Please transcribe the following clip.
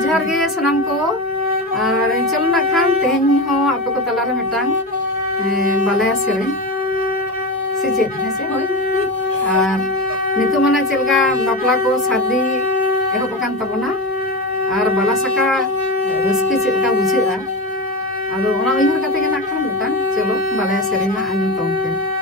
जहर गे सनाम को और चलो ना खान तेन हो आप को तलार मिटांग बालया सेरे से चेत है से होय और नितो मना चलगा बापला को शादी एहो बकान तबना और बाला सका रस्के चलगा बुझेआ आदो ओना उयहर कते के ना खान मिटांग चलो बालया सेरे ना आजम तोन पे।